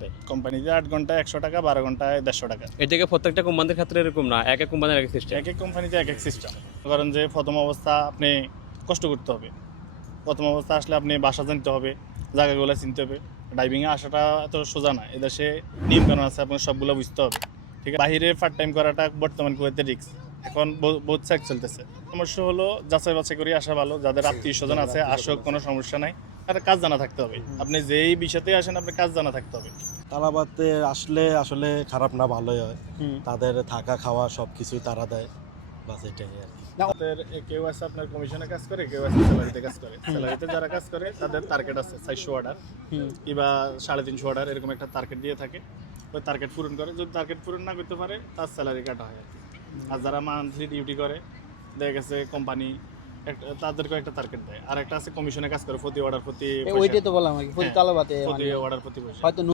দেয়? কোম্পানিতে আট ঘন্টায় একশো টাকা বারো ঘন্টায় দেড়শো টাকা। এর থেকে প্রত্যেকটা কোম্পানির ক্ষেত্রে এরকম না এক এক কোম্পানির এক এক সিস্টেম এক এক কোম্পানিতে এক এক সিস্টেম কারণ যে প্রথম অবস্থা আপনি কষ্ট করতে হবে। প্রথম অবস্থা আসলে আপনি বাসা জানতে হবে জায়গাগুলো চিনতে হবে। ড্রাইভিংয়ে আসাটা এত সোজা না। এদেশে নিয়ম কানুন আছে আপনার সবগুলো বুঝতে হবে। ঠিক আছে? বাইরে পার্ট টাইম করাটা বর্তমান কুয়েতে রিক্স এখন বহুত সাইড চলতেছে। সমস্যা হলো যাচাই বাছাই করে আসা ভালো। যাদের আত্মীয় স্বজন আছে আসুক কোনো সমস্যা নাই। তার কাজ জানা থাকতে হবে। আপনি যেই বিষয়তে আসেন আপনার কাজ জানা থাকতে হবে। তালাবাতে আসলে আসলে খারাপ না ভালোই হয়। তাদের থাকা খাওয়া সব কিছুই তারা দেয়। বাস এটাই আর কি। তাদের কেউ আছে আপনার কমিশনে কাজ করে কেউ আছে স্যালারিতে কাজ করে। স্যালারিতে যারা কাজ করে তাদের টার্গেট আছে চারশো অর্ডার কিংবা সাড়ে তিনশো অর্ডার এরকম একটা টার্গেট দিয়ে থাকে। ওই টার্গেট পূরণ করে। যদি টার্গেট পূরণ না করতে পারে তার স্যালারি কাটা হয় আর যারা মান্থলি ডিউটি করে দেখা গেছে কোম্পানি তাদেরকে একটা টার্গেট দেয়। আর একটা আছে কমিশনে কাজ করে প্রতি অর্ডার প্রতি ওইটাই তো বললাম আর কি প্রতি হ্যাঁ, তালাবাতে প্রতি মানে অর্ডার প্রতি পয়সা। হয়তো